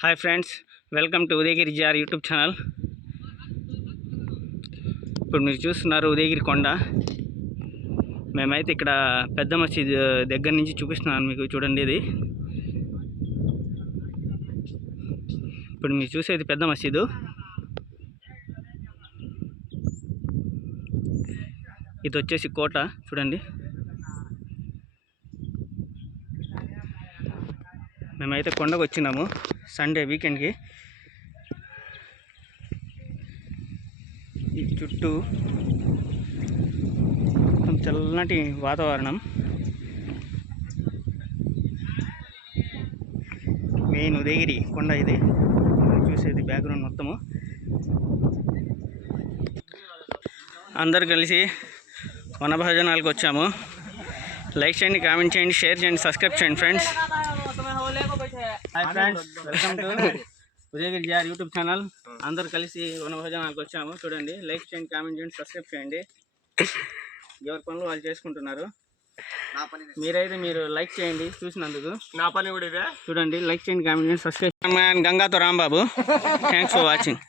Hi friends welcome to Udayagiri jar YouTube channel. ఇప్పుడు మీరు చూస్తున్నారు ఉదయగిరి కొండ. మేమైతే ఇక్కడ పెద్ద మసీద్ దగ్గర నుంచి చూపిస్తున్నాను మీకు చూడండి ఇది. ఇప్పుడు మీరు చూసేది పెద్ద మసీదు. ఇది వచ్చేసి కోట చూడండి. మేమైతే కొండకు వచ్చినాము. సండే వీకెండ్కి. ఈ చుట్టూ చల్లటి వాతావరణం. మెయిన్ ఉదయగిరి కొండ ఇది. చూసేది బ్యాక్గ్రౌండ్ మొత్తము. అందరు కలిసి వనభోజనాలకు వచ్చాము. లైక్ చేయండి కామెంట్ చేయండి షేర్ చేయండి సబ్స్క్రైబ్ చేయండి friends. Hi friends welcome to Udayagiri jar YouTube channel అందరు కలిసి వనభోజనాలకు వచ్చాము. చూడండి లైక్ చేయండి కామెంట్ చేయండి సబ్స్క్రైబ్ చేయండి. ఎవరి పనులు వాళ్ళు చేసుకుంటున్నారు? మీరైతే మీరు లైక్ చేయండి చూసినందుకు. నా పని కూడా ఇదే. చూడండి లైక్ చేయండి కామెంట్ చేయండి సబ్స్క్రైబ్ గంగాతో రాంబాబు. Thanks for watching